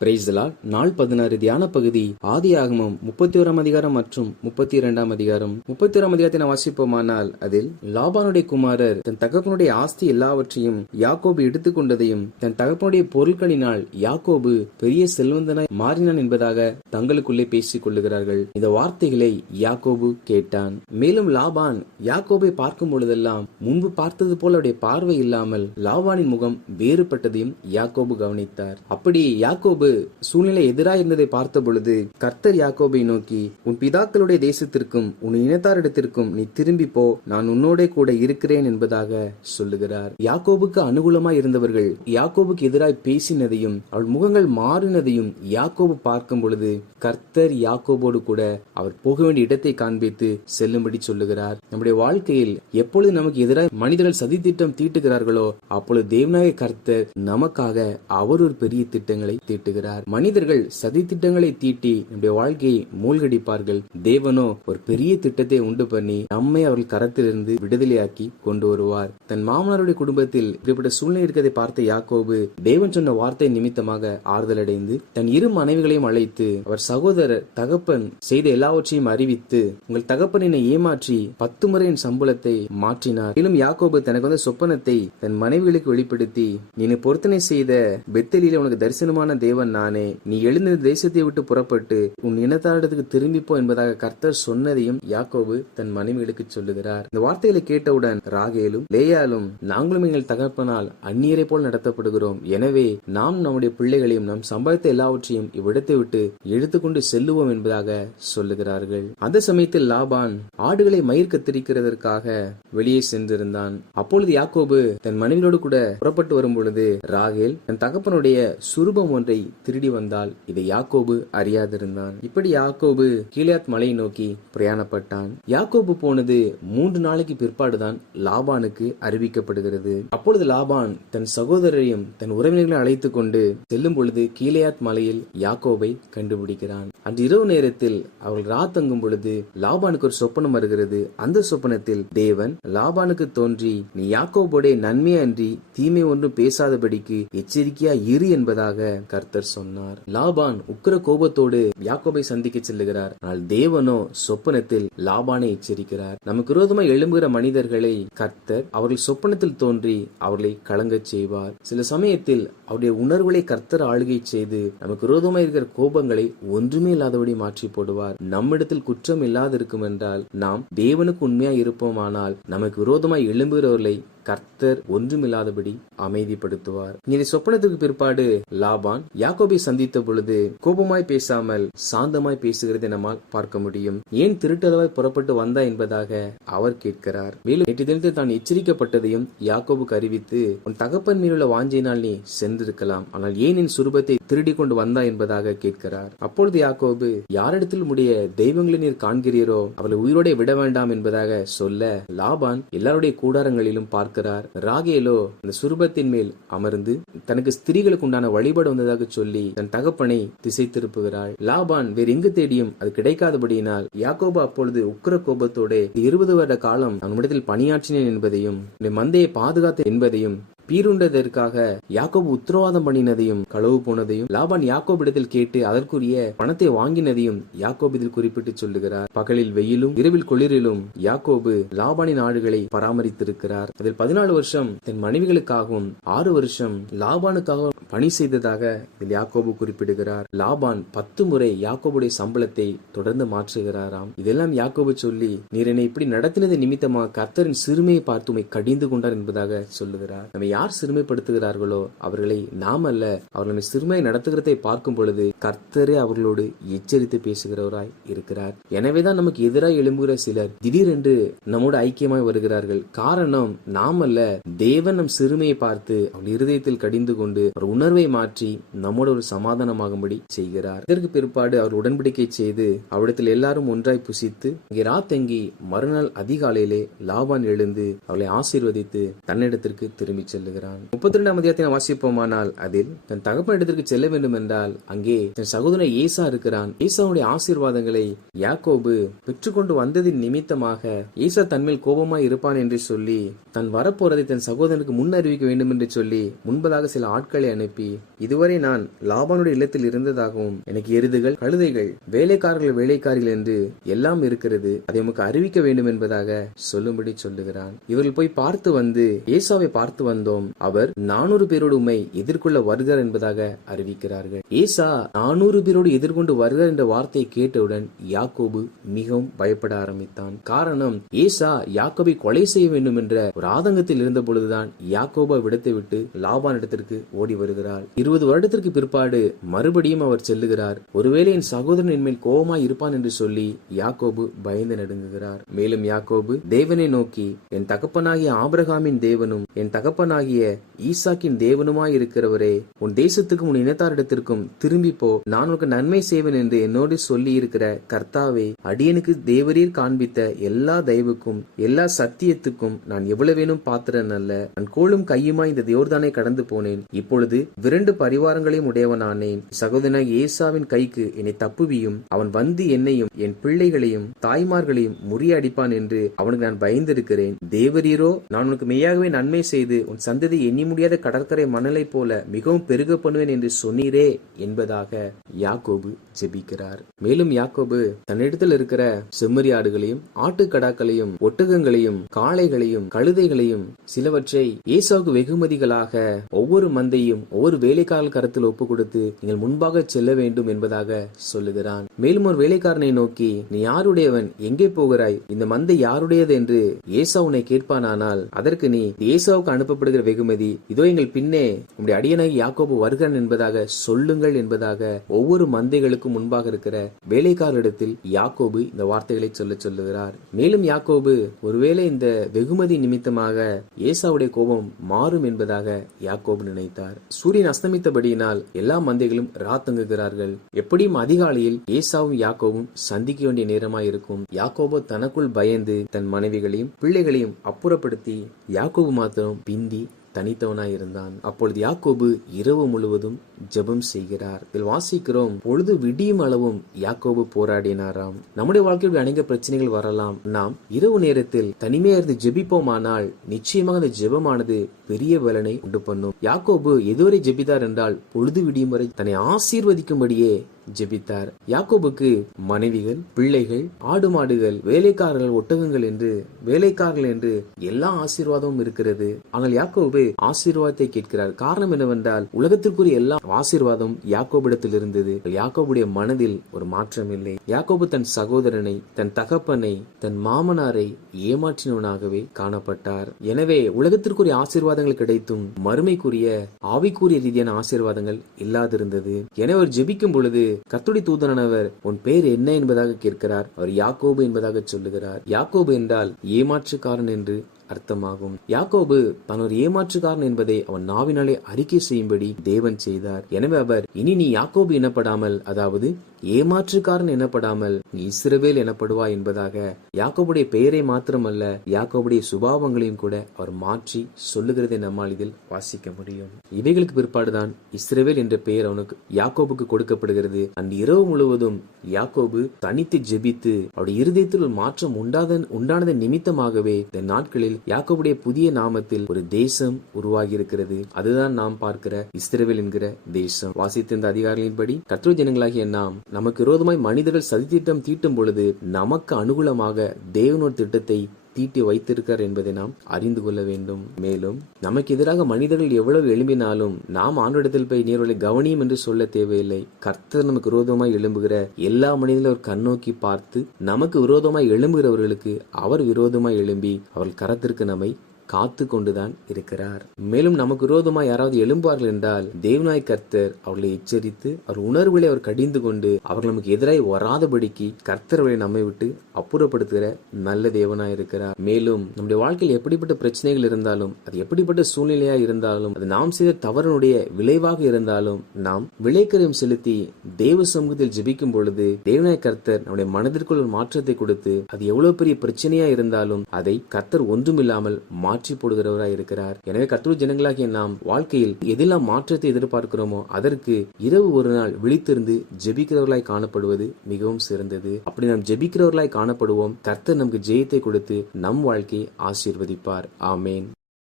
Praise the Lord. நாள் 16 தியான பகுதி ஆதியாகமம் 31 அதிகாரம் மற்றும் 32 அதிகாரம். 31 அதிகாரத்தை நாம் வாசிப்போமானால் அதில் லாபானுடைய குமாரர் தன் தகப்பனுடைய ஆஸ்தி எல்லாவற்றையும் யாக்கோபு எடுத்துக்கொண்டதையும் தன் தகப்பனுடைய பொருட்களினால் யாக்கோபு பெரிய செல்வந்தனாய் மாறினான் என்பதாக தங்களுக்குள்ளே பேசிக் கொள்ளுகிறார்கள். இந்த வார்த்தைகளை யாக்கோபு கேட்டான். மேலும் லாபான் யாக்கோபை பார்க்கும் பொழுதெல்லாம் முன்பு பார்த்தது போல அவருடைய பார்வை இல்லாமல் லாபானின் முகம் வேறுபட்டதையும் யாக்கோபு கவனித்தார். அப்படி யாக்கோபு சூழ்நிலை எதிராக இருந்ததை பார்த்த பொழுது கர்த்தர் யாக்கோபை நோக்கி, உன் பிதாக்களுடைய தேசத்திற்கும் உன் இனத்தாரிடத்திற்கும் நீ திரும்பி போ, நான் உன்னோட கூட இருக்கிறேன் என்பதாக சொல்லுகிறார். யாக்கோபுக்கு அனுகூலமாய் இருந்தவர்கள் யாக்கோபுக்கு எதிராய் பேசினதையும் அவள் முகங்கள் மாறினதையும் யாக்கோபு பார்க்கும் பொழுது கர்த்தர் யாக்கோபோடு கூட அவர் போக வேண்டிய இடத்தை காண்பித்து செல்லும்படி சொல்லுகிறார். நம்முடைய வாழ்க்கையில் எப்பொழுது நமக்கு எதிராக மனிதர்கள் சதித்திட்டம் தீட்டுகிறார்களோ அப்பொழுது தேவனாகிய கர்த்தர் நமக்காக அவர் ஒரு பெரிய திட்டங்களை தீட்டுகிறார். மனிதர்கள் சதி திட்டங்களை தீட்டி நம்முடைய வாழ்க்கையை மூழ்கடிப்பார்கள். தேவனோ ஒரு பெரிய திட்டத்தை உண்டு பண்ணி நம்மை அவர்கள் கரத்திலிருந்து விடுதலையாக்கி கொண்டு வருவார். தன் மாமனாருடைய குடும்பத்தில் இப்படிப்பட்ட சூழ்நிலை இருக்கிறதை பார்த்த யாக்கோபு தேவன் சொன்ன வார்த்தை நிமித்தமாக ஆறுதல் அடைந்து தன் இரு மனைவிகளையும் அழைத்து அவர் சகோதரர் தகப்பன் செய்த எல்லாவற்றையும் அறிவித்து, உங்கள் தகப்பன் என்னை ஏமாற்றி 10 முறை என் சம்பளத்தை மாற்றினார். மேலும் யாக்கோபு தனக்கு வந்த சொப்பனத்தை தன் மனைவிகளுக்கு வெளிப்படுத்தி, நீ பொருத்தனை செய்த பெத்தேலிலே உனக்கு தரிசனமான தேவன் நானே, நீ எழுந்த தேசத்தை விட்டு புறப்பட்டு உன் இனத்தாரிடத்துக்கு திரும்பிப்போ என்பதாக கர்த்தர் சொன்னதையும் யாக்கோபு தன் மனைவிகளுக்கு சொல்லுகிறார். இந்த வார்த்தைகளை கேட்டவுடன் ராகேலும் லேயாலும், நாங்களும் எங்கள் தகப்பனால் அந்நியரை போல் நடத்தப்படுகிறோம், எனவே நாம் நம்முடைய பிள்ளைகளையும் நாம் சம்பாதித்த எல்லாவற்றையும் இவ்விடத்தை விட்டு எடுத்துக்கொண்டு செல்லுவோம் என்பதாக சொல்லுகிறார்கள். அந்த சமயத்தில் லாபான் ஆடுகளை மயிர் கத்திரிக்கிறதற்காக வெளியே சென்றிருந்தான். அப்பொழுது யாக்கோபு தன் மனைவியோடு கூட புறப்பட்டு வரும் பொழுது ராகேல் தன் தகப்பனுடைய சுரூபம் ஒன்றை திருடி வந்தால் இதை யாக்கோபு அறியாதிருந்தான். இப்படி யாக்கோபு கீலேயாத் மலையை நோக்கி பிரயாணப்பட்டான். யாக்கோபு போனது 3 நாளைக்கு பிற்பாடுதான் லாபானுக்கு அறிவிக்கப்படுகிறது. அப்பொழுது லாபான் தன் சகோதரரையும் தன் உறவினர்களை அழைத்துக் கொண்டு செல்லும் பொழுது கீலேயாத் மலையில் யாக்கோபை கண்டுபிடிக்கிறான். அன்று இரவு நேரத்தில் அவர்கள் ராத்தங்கும் பொழுது லாபானுக்கு ஒரு சொப்பனம் வருகிறது. அந்த சொப்பனத்தில் தேவன் லாபானுக்கு தோன்றி, நீ யாக்கோபோட நன்மை அன்றி தீமை ஒன்றும் பேசாதபடிக்கு எச்சரிக்கையா இரு என்பதாக கர்த்தர் சொன்னார். லாபான் உக்கிர கோபத்தோடு யாக்கோபை சந்திக்க செல்லுகிறார். ஆனால் தேவனோ சொப்பனத்தில் லாபானை எச்சரிக்கிறார். நமக்கு விரோதமாக எழும்புகிற மனிதர்களை கர்த்தர் அவர்கள் சொப்பனத்தில் தோன்றி அவர்களை கலங்கச் செய்வார். சில சமயத்தில் அவருடைய உணர்வுகளை கர்த்தர் ஆளுகை செய்து நமக்கு விரோதமாக இருக்கிற கோபங்களை ஒன்றுமே இல்லாதபடி மாற்றி போடுவார். நம்மிடத்தில் குற்றம் இல்லாது இருக்கும் என்றால் நாம் தேவனுக்கு உண்மையா இருப்போமானால் நமக்கு விரோதமாய் எழும்புகிறவர்களை கர்த்தர் ஒன்றுமில்லாதபடி அமைதிப்படுத்துவார். இந்த சொப்பனத்துக்கு பிற்பாடு லாபான் யாக்கோபை சந்தித்த பொழுது கோபமாய் பேசாமல் சாந்தமாய் பேசுகிறதை நம்மால் பார்க்க முடியும். ஏன் திருட்டளவாய் புறப்பட்டு வந்தா என்பதாக அவர் கேட்கிறார். மேலும் நேற்று தினத்தில் தான் எச்சரிக்கப்பட்டதையும் யாக்கோபுக்கு அறிவித்து, உன் தகப்பன் மீதுள்ள வாஞ்சையினால் நீ சென்றிருக்கலாம், ஆனால் ஏன் என் சுரூபத்தை திருடி கொண்டு வந்தா என்பதாக கேட்கிறார். அப்பொழுது யாக்கோபு, யாரிடத்தில் உடைய தெய்வங்களை நீர் காண்கிறீரோ அவளை உயிரோட விட வேண்டாம் என்பதாக சொல்ல, லாபான் எல்லாருடைய கூடாரங்களிலும் பார்க்க ராகேலோ அந்த சுரூபத்தின் மேல் அமர்ந்து தனக்கு ஸ்திரீகளுக்கு உண்டான வழிபாடு வந்ததாக சொல்லி தன் தகப்பனை திசை திருப்புகிறாள். லாபான் வேறு எங்கு தேடியும் அது கிடைக்காதபடியினால் யாக்கோபு அப்பொழுது உக்கிர கோபத்தோட 20 வருட காலம் அவனிடத்தில் பணியாற்றினேன் என்பதையும் மந்தையை பாதுகாத்த என்பதையும் பீருண்டதற்காக யாக்கோபு உத்தரவாதம் பண்ணினதையும் களவு போனதையும் லாபான் யாக்கோபிடத்தில் கேட்டு அதற்குரிய பணத்தை வாங்கினதையும் யாக்கோபு இதில் குறிப்பிட்டு சொல்லுகிறார். பகலில் வெயிலும் இரவில் குளிரிலும் யாக்கோபு லாபானின் ஆடுகளை பராமரித்திருக்கிறார். அதில் 14 வருஷம் தன் மனைவிகளுக்காகவும் 6 வருஷம் லாபானுக்காக பணி செய்ததாக இதில் யாக்கோபு குறிப்பிடுகிறார். லாபான் 10 முறை யாக்கோபுடைய சம்பளத்தை தொடர்ந்து மாற்றுகிறாராம். இதெல்லாம் யாக்கோபு சொல்லி, நீர் என்னை இப்படி நடத்தினது நிமித்தமாக கர்த்தரின் சிறுமையை பார்த்து உம்மை கடிந்து கொண்டார் என்பதாக சொல்லுகிறார். நம்ம யார் சிறுமைப்படுத்துகிறார்களோ அவர்களை நாம் அல்ல, அவர்களை சிறுமையை நடத்துகிறதை பார்க்கும் பொழுது கர்த்தரே அவர்களோடு எச்சரித்து பேசுகிறவராய் இருக்கிறார். எனவேதான் நமக்கு எதிராக எழும்புகிற சிலர் திடீரென்று நம்மோடு ஐக்கியமாய் வருகிறார்கள். காரணம் நாம் அல்ல, தேவன் நம் சிறுமையை பார்த்து அவள் இருதயத்தில் கடிந்து கொண்டு அவர் உணர்வை மாற்றி நம்மோட ஒரு சமாதானமாகும்படி செய்கிறார். இதற்கு பிற்பாடு அவர் உடன்படிக்கை செய்து அவரிடத்தில் எல்லாரும் ஒன்றாய் புசித்து இங்கே ராத்தங்கி மறுநாள் அதிகாலையிலே லாபான் எழுந்து அவளை ஆசீர்வதித்து தன்னிடத்திற்கு திரும்பி செல்லுகிறார். சொல்லுகிறான். 32ஆம் அதிகாரத்தை வாசிப்போமானால் அதில் தன் தகப்பன் இடத்திற்கு செல்ல வேண்டும் என்றால் அங்கே தன் சகோதரன் ஏசா இருக்கிறான். ஏசாவுடைய ஆசீர்வாதங்களை யாக்கோபு பெற்றுக்கொண்டு வந்ததின் நிமித்தமாக ஏசா தன்மேல் கோபமாய் இருப்பான் என்று சொல்லி தன் வரப்போறதை தன் சகோதரனுக்கு முன் அறிவிக்க வேண்டும் என்று சொல்லி முன்பதாக சில ஆட்களை அனுப்பி, இதுவரை நான் லாபானுடைய இல்லத்தில் இருந்ததாகவும் எனக்கு எருதுகள், கழுதைகள், வேலைக்காரிகள் என்று எல்லாம் இருக்கிறது, அதை உமக்கு அறிவிக்க வேண்டும் என்பதாக சொல்லும்படி சொல்லுகிறான். இவர்கள் போய் பார்த்து வந்து ஏசாவை பார்த்து வந்தோம், அவர் 400 பேரோடு உம்மை எதிர்கொள்ள வருகிறார் என்பதாக அறிவிக்கிறார்கள். ஏசா 400 பேரோடு எதிர்கொண்டு வருகிறார் என்ற வார்த்தையை கேட்டவுடன் யாக்கோபு மிகவும் பயப்பட ஆரம்பித்தான். காரணம், ஏசா யாக்கோபை கொலை செய்ய வேண்டும் என்ற ஒரு ஆதங்கத்தில் இருந்த பொழுதுதான் யாக்கோபு விடத்தை விட்டு லாபான் இடத்திற்கு ஓடி வருகிறார். 20 வருடத்திற்கு பிற்பாடு மறுபடியும் அவர் செல்லுகிறார். ஒருவேளை என் சகோதரன் என்மேல் கோபமாய் இருப்பான் என்று சொல்லி யாக்கோபு பயந்து நடுங்குகிறார். மேலும் யாக்கோபு தேவனை நோக்கி, என் தகப்பனாகிய ஆபிரகாமின் தேவனும் என் தகப்பனாகிய ஈசாக்கின் தேவனுமாய் இருக்கிறவரே, உன் தேசத்துக்கும் உன் இனத்தாரிடத்திற்கும் திரும்பி போ, நான் உனக்கு நன்மை செய்வேன் என்று என்னோடு சொல்லி இருக்கிற கர்த்தாவே, அடியனுக்கு தேவரீர் காண்பித்த எல்லா தயவுக்கும் எல்லா சத்தியத்துக்கும் நான் எவ்வளவேனும் பாத்திரன் அல்ல. நான் கோலும் கையுமாய் இந்த யோர்தானை கடந்து போனேன். இப்பொழுது 2 பரிவாரங்களையும் உடையவனானேன். சகோதரனாகிய ஏசாவின் கைக்கு என்னை தப்புவியும், அவன் வந்து என்னையும் என் பிள்ளைகளையும் தாய்மார்களையும் முறியடிப்பான் என்று அவனுக்கு நான் பயந்திருக்கிறேன். தேவரீரோ, நான் உனக்கு மெய்யாகவே நன்மை செய்து உன் சந்ததி எண்ணி முடியாத கடற்கரை மணலை போல மிகவும் பெருக பண்ணுவேன் என்று சொன்னீரே என்பதாக யாக்கோபு ஜெபிக்கிறார். மேலும் யாக்கோபு தன்னிடத்தில் இருக்கிற செம்மறியாடுகளையும் ஆட்டுக்கடாக்களையும் ஒட்டகங்களையும் காளைகளையும் கழுதைகளையும் சிலவற்றை ஏசாவுக்கு வெகுமதிகளாக ஒவ்வொரு மந்தையும் ஒவ்வொரு வேலைக்காரர்கள் கருத்தில் ஒப்பு கொடுத்து நீங்கள் முன்பாக செல்ல வேண்டும் என்பதாக சொல்லுகிறான். மேலும் ஒரு வேலைக்காரனை நோக்கி, நீ யாருடையவன், எங்கே போகிறாய், இந்த மந்தை யாருடையது என்று ஏசா உன்னை கேட்பானானால் அதற்கு நீ, ஏசாவுக்கு அனுப்பப்படுகிற வெகுமதி இதோ எங்கள் பின்னே உம்முடைய அடியனாகி யாக்கோபு வருகிறான் என்பதாக சொல்லுங்கள் என்பதாக ஒவ்வொரு மந்தைகளுக்கும் முன்பாக இருக்கிற வேலைக்காரரிடத்தில் யாக்கோபு இந்த வார்த்தைகளை சொல்லுகிறார். மேலும் யாக்கோபு ஒருவேளை இந்த வெகுமதி நிமித்தமாக ஏசாவுடைய கோபம் மாறும் என்பதாக யாக்கோபு நினைத்தார். சூரியன் அஸ்தமித்தபடியினால் எல்லா மந்தைகளும் ராத்தங்குகிறார்கள். எப்படியும் அதிகாலையில் ஏசாவும் யாக்கோவும் சந்திக்க வேண்டிய நேரமாயிருக்கும். யாக்கோபு தனக்குள் பயந்து தன் மனைவிகளையும் பிள்ளைகளையும் அப்புறப்படுத்தி யாக்கோபு மாத்திரம் பிந்தி தனித்தவனாய் இருந்தான். அப்பொழுது யாக்கோபு இரவு முழுவதும் ஜெபம் செய்கிறார். இதில் வாசிக்கிறோம், பொழுது விடியும் அளவும் யாக்கோபு போராடினாராம். நம்முடைய வாழ்க்கையில் அநேக பிரச்சனைகள் வரலாம். நாம் இரவு நேரத்தில் தனிமையா இருந்து ஜெபிப்போமானால் நிச்சயமாக அந்த ஜெபமானது பெரிய பலனை உண்டு பண்ணும். யாக்கோபு எதுவரை ஜெபித்தார் என்றால் பொழுது விடியும் வரை தன்னை ஆசீர்வதிக்கும்படியே ஜெபித்தார். யாக்கோபுக்கு மனைவிகள், பிள்ளைகள், ஆடு மாடுகள், வேலைக்காரர்கள், ஒட்டகங்கள் என்று எல்லா ஆசீர்வாதமும் இருக்கிறது. ஆனால் யாக்கோபு ஆசீர்வாதத்தை கேட்கிறார். காரணம் என்னவென்றால் உலகத்திற்குரிய எல்லா ஆசீர்வாதம் யாக்கோபிடத்தில் இருந்தது. யாக்கோபுடைய மனதில் ஒரு மாற்றம் இல்லை. யாக்கோபு தன் சகோதரனை, தன் தகப்பனை, தன் மாமனாரை ஏமாற்றினவனாகவே காணப்பட்டார். எனவே உலகத்திற்குரிய ஆசீர்வாதங்கள் கிடைத்தும் மறுமைக்குரிய ஆவிக்குரிய ரீதியான ஆசீர்வாதங்கள் இல்லாதிருந்தது. எனவே அவர் ஜெபிக்கும் பொழுது கர்த்தருடைய தூதனானவர் உன் பெயர் என்ன என்பதாக கேட்கிறார். அவர் யாக்கோபு என்பதாக சொல்லுகிறார். யாக்கோபு என்றால் ஏமாற்றுக்காரன் என்று அர்த்தமாகும். யாக்கோபு தான் ஒரு ஏமாற்றுக்காரன் என்பதை அவன் நாவினாலே அறிக்கை செய்யும்படி தேவன் செய்தார். எனவே அவர் இனி நீ யாக்கோபு எனப்படாமல், அதாவது ஏமாற்றுக்காரன் எனப்படாமல் நீ இஸ்ரவேல் எனப்படுவா என்பதாக யாக்கோபுடைய பெயரை மாத்திரமல்ல யாக்கோபுடைய சுபாவங்களையும் கூட அவர் மாற்றி சொல்லுகிறதை நம்மால் இதில் வாசிக்க முடியும். இவைகளுக்கு பிற்பாடுதான் இஸ்ரவேல் என்ற பெயர் அவனுக்கு யாக்கோபுக்கு கொடுக்கப்படுகிறது. அந்த இரவு முழுவதும் யாக்கோபு தனித்து ஜெபித்து அவருடைய இருதயத்தில் ஒரு மாற்றம் உண்டானது நிமித்தமாகவே இந்த நாட்களில் யாக்கோபுடைய புதிய நாமத்தில் ஒரு தேசம் உருவாகி இருக்கிறது. அதுதான் நாம் பார்க்கிற இஸ்ரவேல் என்கிற தேசம். வாசித்த இந்த அதிகாரிகளின்படி கர்த்தருடைய ஜனங்களாகிய நாம் நமக்கு விரோதமாய் மனிதர்கள் சதித்திட்டம் தீட்டும் பொழுது நமக்கு அனுகூலமாக தேவனோட திட்டத்தை தீட்டி வைத்திருக்கார் என்பதை நாம் அறிந்து கொள்ள வேண்டும். மேலும் நமக்கு எதிராக மனிதர்கள் எவ்வளவு எழும்பினாலும் நாம் ஆண்டவரிடத்தில் போய் நீர்களை கவனியும் என்று சொல்ல தேவையில்லை. கர்த்தர் நமக்கு விரோதமாய் எழும்புகிற எல்லா மனிதர்களும் அவர் கண்ணோக்கி பார்த்து நமக்கு விரோதமாய் எழும்புகிறவர்களுக்கு அவர் விரோதமாய் எழும்பி அவர்கள் கரத்திற்கு நம்மை காத்து கொண்டுதான் இருக்கிறார். மேலும் நமக்கு விரோதமாய் யாராவது எழும்புவார்கள் என்றால் தேவனாய் கர்த்தர் அவர்களை எச்சரித்து அவர் உணர்வுகளை அவர் கடிந்து கொண்டு அவர்கள் நமக்கு எதிராய் வராதபடிக்கு கர்த்தர் அவர்களை நம்மை விட்டு அப்புறப்படுத்துகிற நல்ல தேவனாய் இருக்கிறார். மேலும் நம்முடைய வாழ்க்கையில் எப்படிப்பட்ட பிரச்சனைகள் இருந்தாலும், அது எப்படிப்பட்ட சூழ்நிலையா இருந்தாலும், அது நாம் செய்த தவறுடைய விளைவாக இருந்தாலும் நாம் விளைக்கரம் செலுத்தி தேவ சமூகத்தில் ஜெபிக்கும் பொழுது தேவனாய் கர்த்தர் நம்முடைய மனதிற்குள் ஒரு மாற்றத்தை கொடுத்து அது எவ்வளவு பெரிய பிரச்சனையா இருந்தாலும் அதை கர்த்தர் ஒன்றுமில்லாமல் மாற்றி போடுகிறவராய் இருக்கிறார். எனவே கர்த்தருடைய ஜனங்களாகிய நாம் வாழ்க்கையில் எதெல்லாம் மாற்றத்தை எதிர்பார்க்கிறோமோ அதற்கு இரவு ஒரு நாள் விழித்திருந்து ஜெபிக்கிறவர்களாய் காணப்படுவது மிகவும் சிறந்தது. அப்படி நாம் ஜெபிக்கிறவர்களாய் காணப்படுவோம். கர்த்தர் நமக்கு ஜெயத்தை கொடுத்து நம் வாழ்க்கையை ஆசீர்வதிப்பார். ஆமேன்.